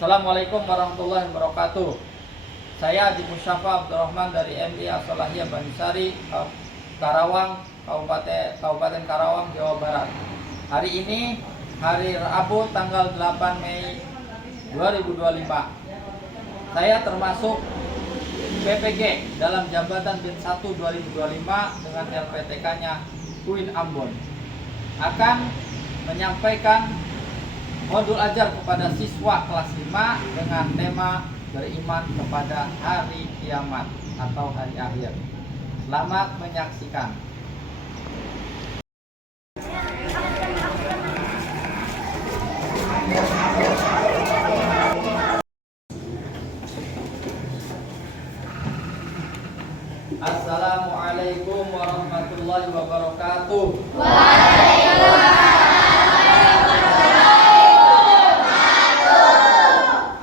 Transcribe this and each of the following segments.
Assalamualaikum warahmatullahi wabarakatuh. Saya Haji Musyafa Abdurrahman dari MI As-Salahiyah Banisari, Karawang, Kabupaten Karawang, Jawa Barat. Hari ini hari Rabu tanggal 8 Mei 2025. Saya termasuk PPG dalam jabatan Bin 1 2025 dengan LPTK-nya UIN Ambon. Akan menyampaikan modul ajar kepada siswa kelas 5 dengan tema beriman kepada hari kiamat atau hari akhir. Selamat menyaksikan. Assalamualaikum warahmatullahi wabarakatuh.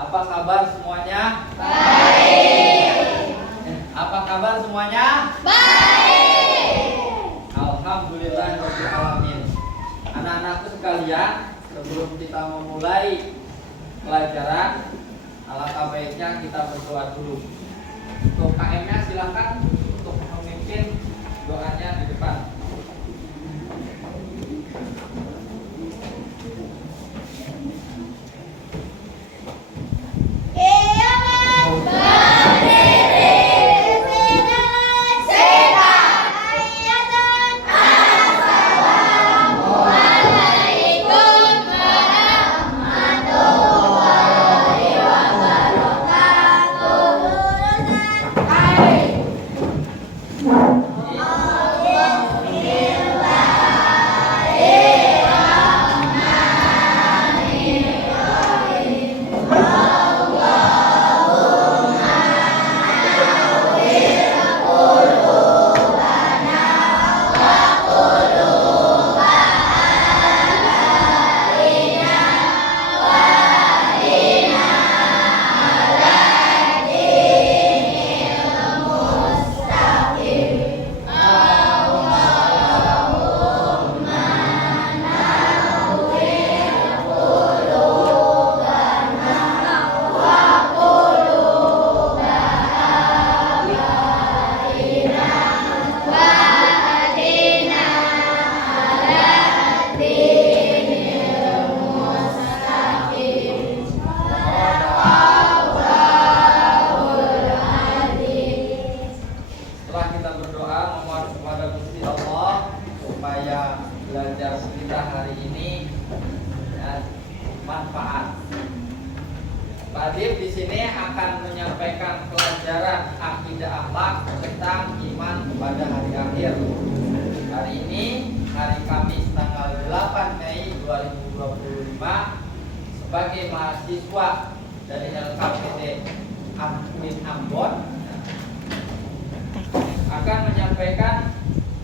Apa kabar semuanya? Baik. Apa kabar semuanya? Baik. Alhamdulillahirabbil alamin. Anak-anakku sekalian, sebelum kita memulai pelajaran, alangkah baiknya kita berdoa dulu. Untuk KM-nya silakan untuk memimpin doanya di depan. Belajar kita hari ini ya, manfaat. Pak Adib di sini akan menyampaikan pelajaran akidah akhlak tentang iman kepada hari akhir. Hari ini hari Kamis tanggal 8 Mei 2025 sebagai mahasiswa dari LKPT UIN Ambon akan menyampaikan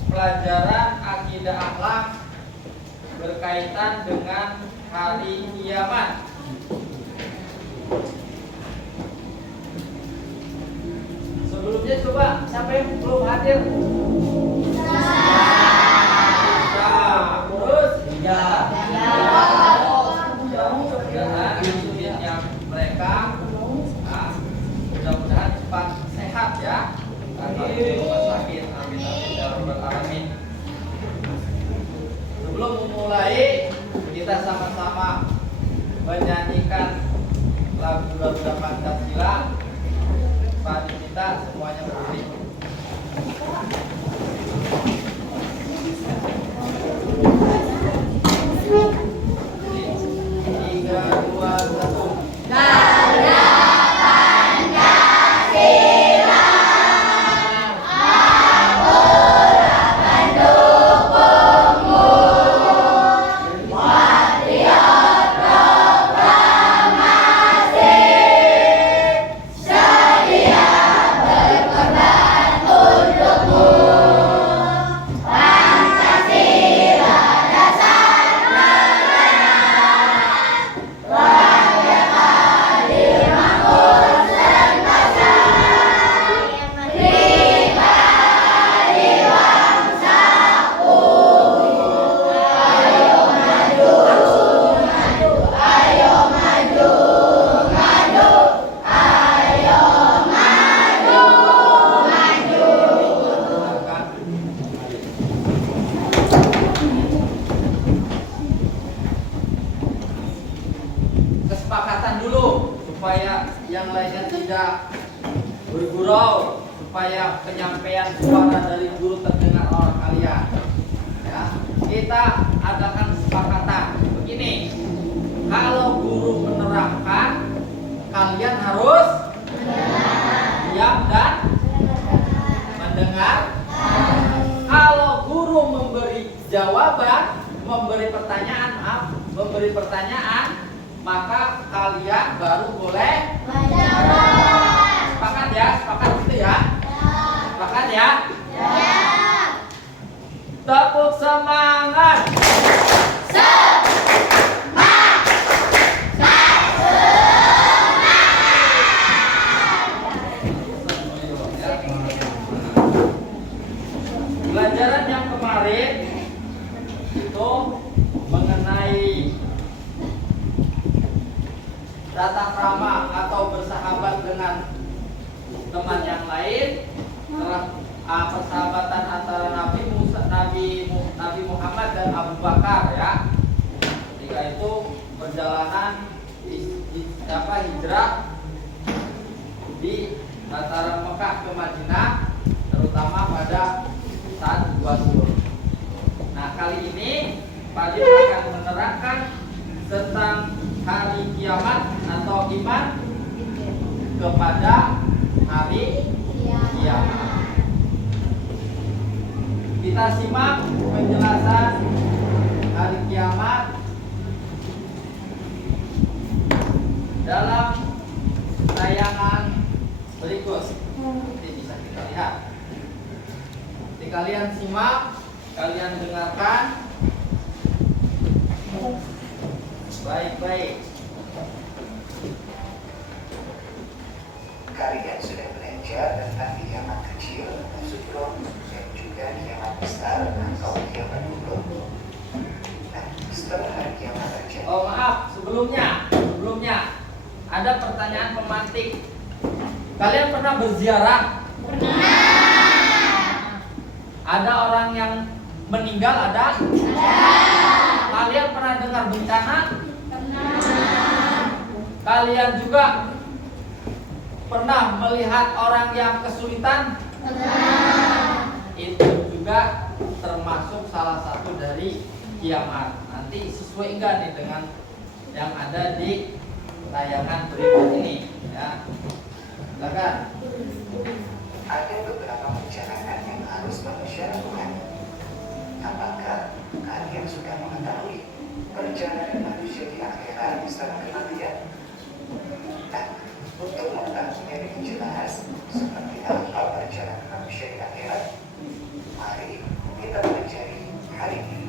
pelajaran akidah akhlak berkaitan dengan hari kiamat. Sebelumnya coba siapa yang belum hadir? Terus mudah-mudahan yang mereka mudah-mudahan cepat sehat ya. Sakit, amin amin ya rabbal alamin. Sebelum memulai, kita sama-sama menyanyikan lagu Garuda Pancasila. Pak kita semuanya berdiri. 3, 2, 1. Berkorban untukmu. kalian suara dari guru terdengar oleh kalian. Ya, kita adakan kesepakatan begini. Kalau guru menerangkan, kalian harus diam dan mendengar. Kalau guru memberi jawaban, memberi pertanyaan, maka kalian baru boleh menjawab. Sepakat ya? Sepakat gitu ya? Sepakat ya? Tepuk semangat. Pelajaran yang kemarin itu mengenai tata krama atau bersahabat dengan teman yang lain, persahabatan antara Nabi Muhammad dan Abu Bakar ya. Ketika itu perjalanan hijrah di antara Mekah ke Madinah, terutama pada saat Gua Sur. Nah, kali ini Pak Dim akan menerangkan tentang hari kiamat atau iman kepada hari kiamat. Kita simak penjelasan hari kiamat dalam tayangan berikut. Nanti bisa kita lihat. Jadi kalian simak, kalian dengarkan baik-baik. Kalian sudah belajar tentang kiamat kecil, sukron, dan juga kiamat besar atau kiamat kubra. Nah, setelah hari kiamat terjadi. Oh maaf, sebelumnya ada pertanyaan pemantik. Kalian pernah berziarah? Ada orang yang meninggal ada? Kalian pernah dengar bencana? Kalian juga pernah melihat orang yang kesulitan? Itu juga termasuk salah satu dari kiamat. Nanti sesuai enggak nih dengan yang ada di tayangan berikut ini ya. Silakan. Ada beberapa perjalanan yang harus manusia lakukan. Apakah kalian sudah mengetahui perjalanan manusia di akhirat setelah kematian? Nah, untuk mengetahuinya lebih jelas seperti apa perjalanan manusia di akhirat, mari kita pelajari hari ini.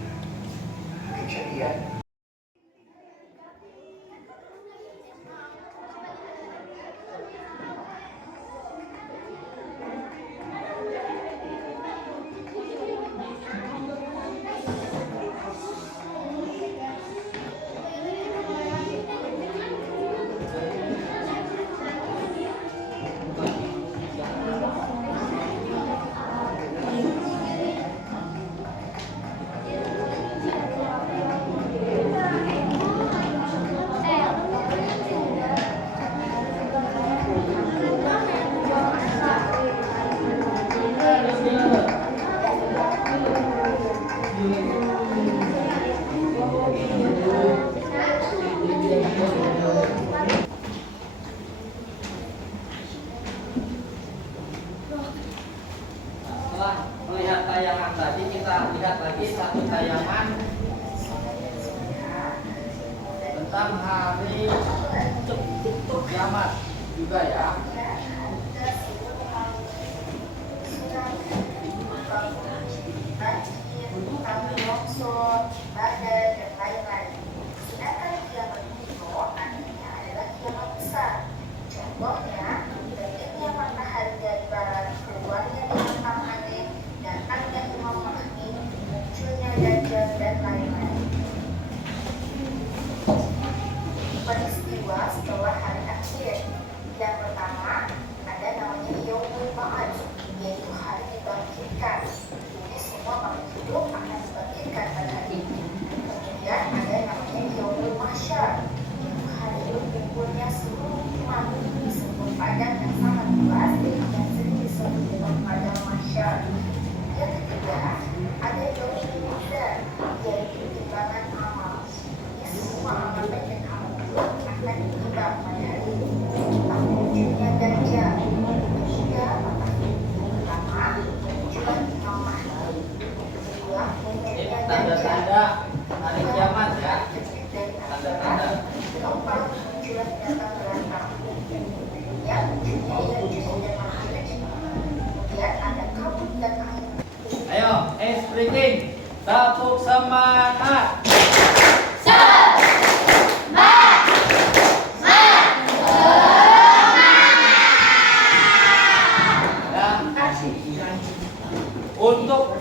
Kejadian Setelah melihat tayangan tadi, kita lihat lagi satu tayangan tentang hari kiamat juga ya. Contohnya, terbitnya matahari dari barat, keluarnya bintang angin, datangnya Imam Mahdi, munculnya Dajjal, dan lain-lain. Peristiwa setelah hari akhir. Yang pertama, ada namanya Yaumul Ba'ad, yaitu hari dibangkitkan. Jadi semua makhluk hidup akan dibangkitkan pada hari ini. Kemudian ada namanya Yaumul Mahsyar, yaitu hari berkumpulnya seluruh umat di sebuah padang yang sangat luas dan sering disebut dengan padang mahsyar. tanda hari kiamat ya. Tanda-tanda. Keempat, munculnya binatang berantak. Kemudian munculnya yang dan maghrib. Kemudian ada kabut dan angin. Ayo, speaking. Tepuk semangat. Untuk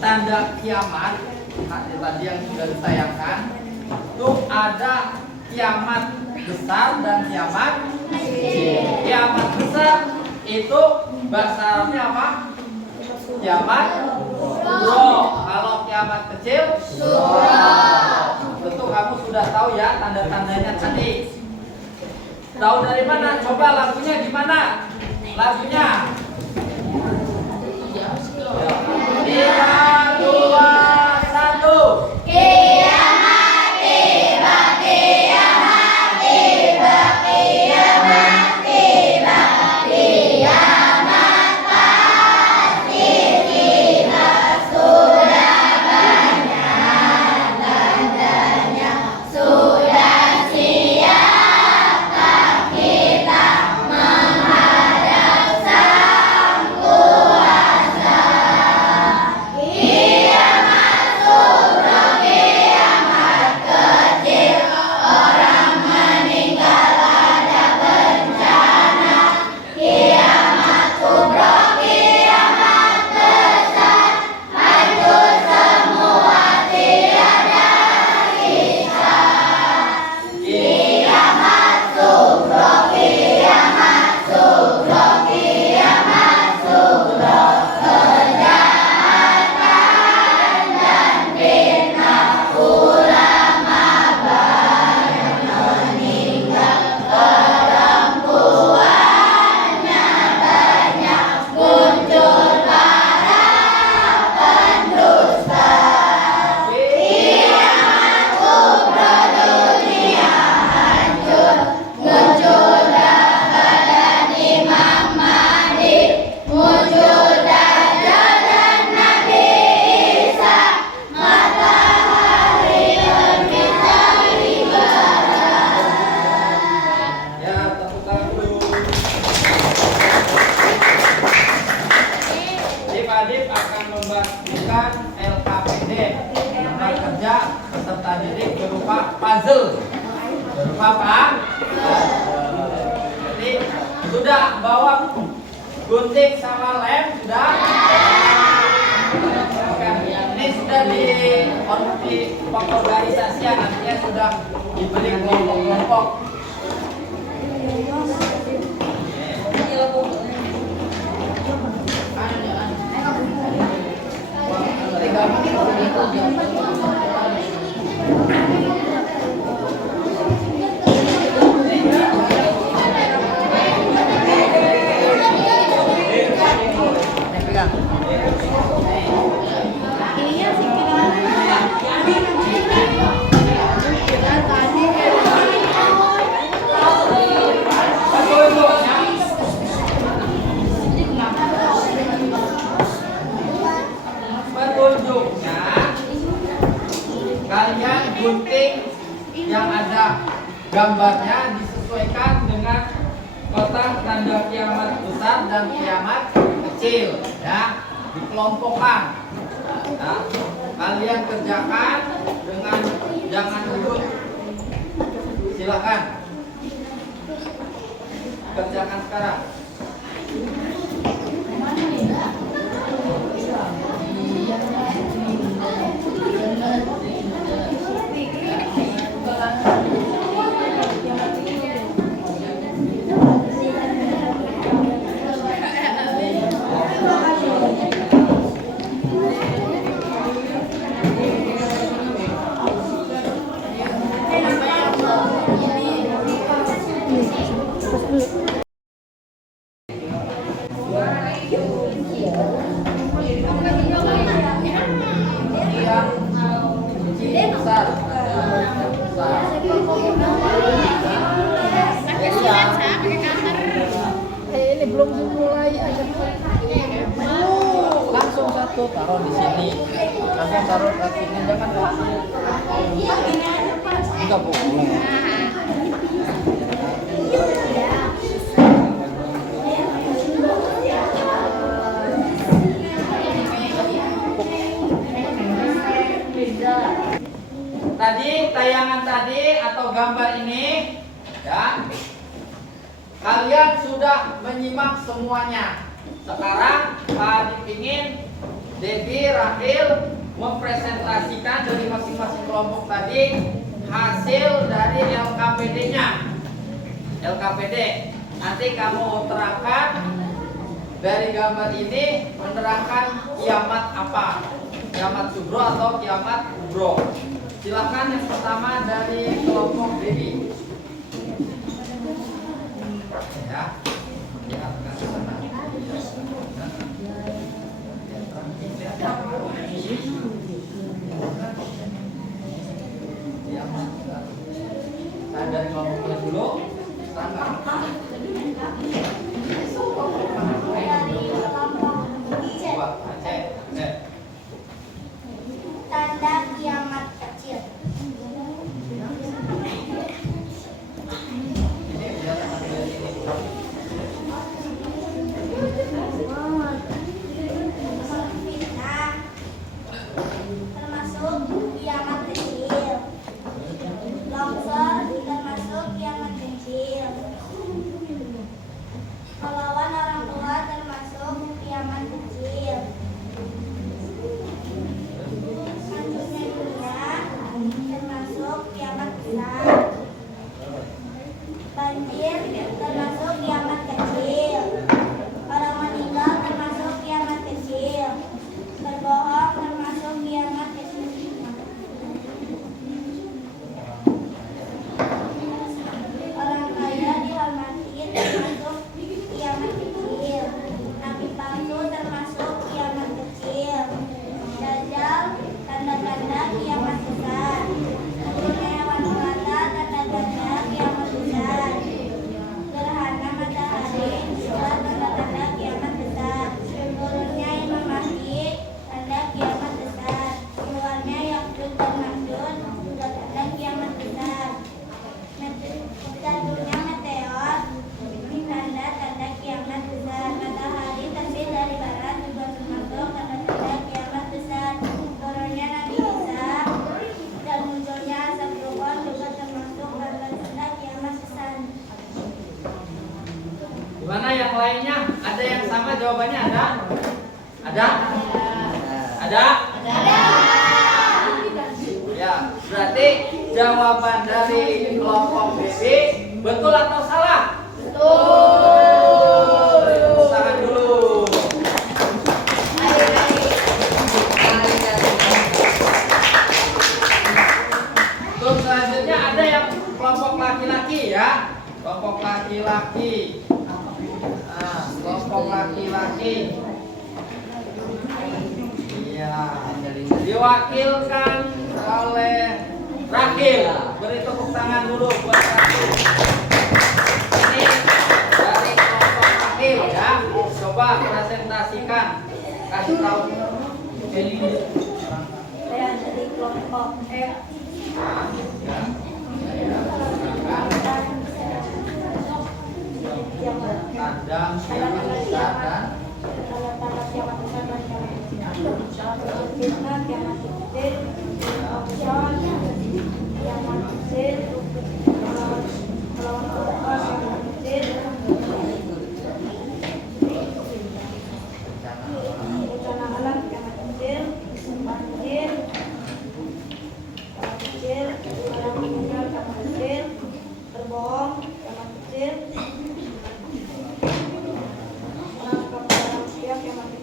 tanda kiamat tadi yang sudah ditayangkan itu ada kiamat besar dan kiamat kecil. Kiamat besar itu bahasa Arabnya apa? Kiamat suro. Kalau kiamat kecil suro. Tentu kamu sudah tahu ya tanda-tandanya tadi. Tahu dari mana? Coba lagunya gimana? Lagunya 3, 2, 1. Kiamat tiba, kiamat tiba, kiamat tiba, kiamat pasti tiba. Sudah banyak tandanya, sudah siapkah kita menghadap Sang Kuasa? Kiamat kubra, kiamat kecil, orang meninggal ada bencana. Kiamat kubra, kiamat besar, hancur semua tiada sisa. Kiamat kubra, kiamat kubra, kiamat kubra, kejahatan dan fitnah ulama banyak meninggal, perempuannya banyak, muncul para pendusta. Kiamat kubra, dunia hancur, muncul badan Imam Mahdi, muncul Dajjal dan Nabi Isa. Matahari terbit dari barat. Ya, tepuk tangan dulu. Adip akan membagikan LKPD Lembar Kerja Peserta Didik berupa puzzle. Berupa apa? Jadi sudah bawa gunting sama lem sudah? Oke, ini sudah di pengorganisasian, nantinya sudah diberi kelompok-kelompok. Petunjuknya kalian gunting yang ada gambarnya disesuaikan dengan kotak tanda kiamat besar dan kiamat kecil ya, dikelompokkan. Nah, kalian kerjakan dengan jangan ribut. Silakan kerjakan sekarang. satu taruh di sini, langsung taruh ke sini, jangan enggak bu. Tadi tayangan tadi atau gambar ini ya, kalian sudah menyimak semuanya. Sekarang Pak ingin Devi, Rahil mempresentasikan dari masing-masing kelompok tadi hasil dari LKPD-nya. LKPD. Nanti kamu terangkan dari gambar ini, menerangkan kiamat apa? Kiamat subro atau kiamat kubro. Silakan yang pertama dari kelompok Devi. Ya. Lihat ke sana. Saya dari kelompoknya dulu. Tanda kiamat kecil. Fitnah termasuk kiamat kecil. Longsor termasuk kiamat kecil. Melawan orang tua termasuk kiamat kecil. Hancurnya dunia termasuk kiamat besar. Banjir termasuk kiamat kecil. Orang meninggal termasuk kiamat kecil. Berbohong termasuk kiamat kecil. Orang kaya dihormati termasuk kiamat kecil. Nabi palsu termasuk kiamat kecil. Dajjal tanda-tanda kiamat besar. Munculnya hewan melata tanda-tanda kiamat besar. Gerhana matahari juga tanda-tanda kiamat besar. Turunnya Imam Mahdi tanda kiamat besar. Keluarnya Ya'juj dan Ma'juj juga tanda kiamat besar. Jatuhnya meteor tanda-tanda kiamat besar. Matahari terbit dari barat juga termasuk tanda-tanda kiamat besar. Turunnya Nabi Isa dan munculnya asap rukun juga termasuk tanda-tanda kiamat besar. Gimana yang lainnya? Ada yang sama jawabannya? Ada? Ada? Ada? Ya, berarti jawaban dari kelompok BB betul atau salah? Betul. Tepuk tangan dulu. Terus selanjutnya ada yang kelompok laki-laki ya. Kelompok laki-laki. Nah, kelompok laki-laki. Iya, diwakilkan oleh Rahil. Beri tepuk tangan dulu buat Rahil. Ini dari kelompok Rahil ya. Coba presentasikan, kasih tahu. Saya dari kelompok F. Tanda kiamat besar dan Tanda kiamat besar dan kiamat kecil. Fitnah kiamat kecil. Longsor kiamat kecil. Melawan orang kiamat kecil. Bencana alam kiamat kecil. Banjir kiamat kecil. Orang meninggal kiamat kecil. Berbohong kiamat kecil.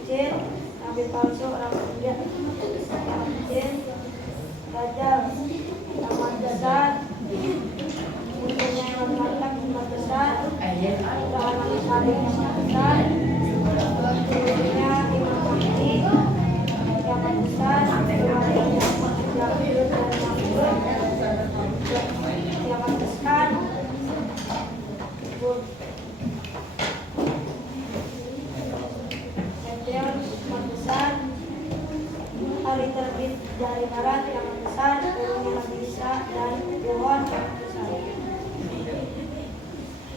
Kecil, nabi palsu orang muda kiamat kecil. Dajjal kiamat besar. Munculnya hewan melata kiamat besar. Gerhana matahari kiamat besar. Turunnya Imam Mahdi kiamat besar. Keluarnya Ya'juj dan Ma'juj kiamat besar. Dajjal kiamat besar. matahari terbit dari barat yang besar, turunnya Nabi Isa dari pohon yang besar.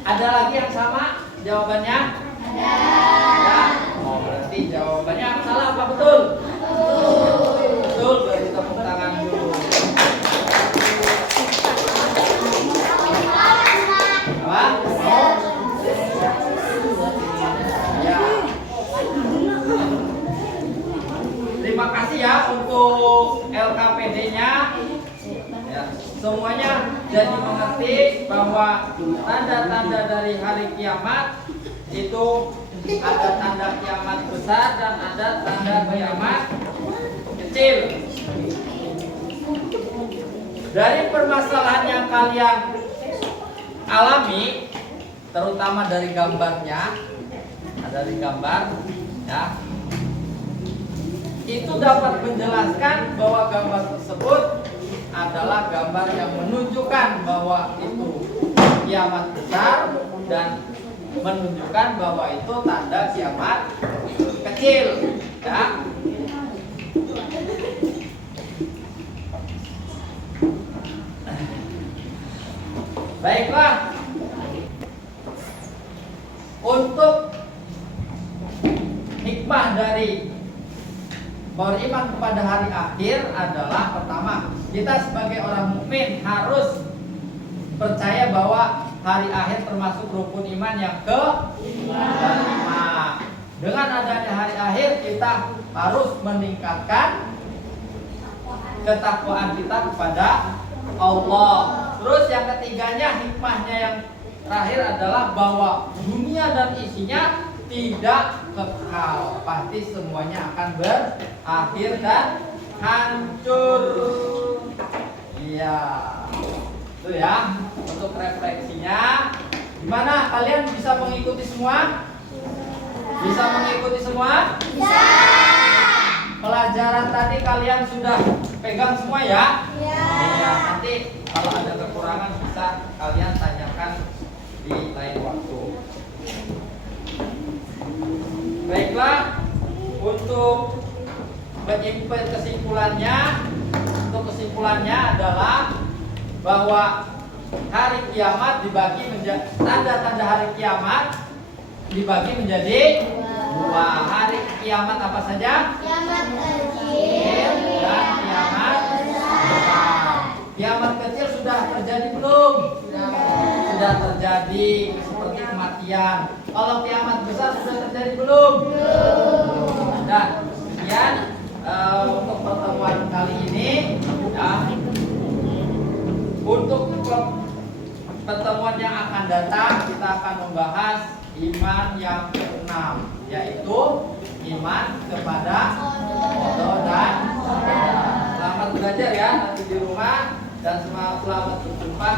Ada lagi yang sama jawabannya? Ada. Ya. Oh, berarti jawabannya salah apa betul? Betul, berarti tepuk tangan dulu. Apa? Ya. Terima kasih ya untuk LKPD-nya. Ya, semuanya jadi mengerti bahwa tanda-tanda dari hari kiamat itu ada tanda kiamat besar dan ada tanda kiamat kecil. Dari permasalahan yang kalian alami, terutama dari gambarnya, dari gambar, ya, itu dapat menjelaskan bahwa gambar tersebut adalah gambar yang menunjukkan bahwa itu kiamat besar dan menunjukkan bahwa itu tanda kiamat kecil, ya. Baiklah, untuk hikmah dari beriman kepada hari akhir adalah pertama, kita sebagai orang mukmin harus percaya bahwa hari akhir termasuk rukun iman yang ke-5. Dengan adanya hari akhir kita harus meningkatkan ketakwaan kita kepada Allah. Terus yang ketiganya, hikmahnya yang terakhir adalah bahwa dunia dan isinya tidak kekal, pasti semuanya akan berakhir dan hancur. Iya, itu ya untuk refleksinya. Gimana, kalian bisa mengikuti semua? Bisa mengikuti semua? Bisa. Pelajaran tadi kalian sudah pegang semua ya? Ya. Iya, nanti kalau ada kekurangan bisa kalian tanyakan di lain waktu. Baiklah, untuk kesimpulannya adalah bahwa hari kiamat dibagi menjadi tanda-tanda hari kiamat dibagi menjadi dua. Hari kiamat apa saja? Kiamat kecil Dan kiamat besar. Kiamat kecil sudah terjadi belum? Sudah terjadi, seperti kematian. Kalau kiamat besar sudah terjadi belum? Belum. Dan kemudian untuk pertemuan kali ini, ya, untuk pertemuan yang akan datang kita akan membahas iman yang ke-6, yaitu iman kepada Allah dan Saudara. Selamat belajar ya nanti di rumah, dan selamat berjumpa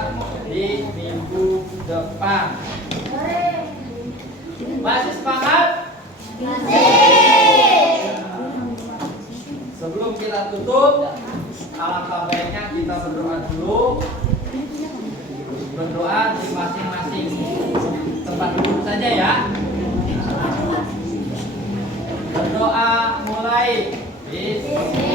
di minggu depan. Masih semangat? Sebelum kita tutup, alangkah baiknya kita berdoa dulu. Berdoa di masing-masing tempat duduk saja ya. Berdoa mulai. Bismillah.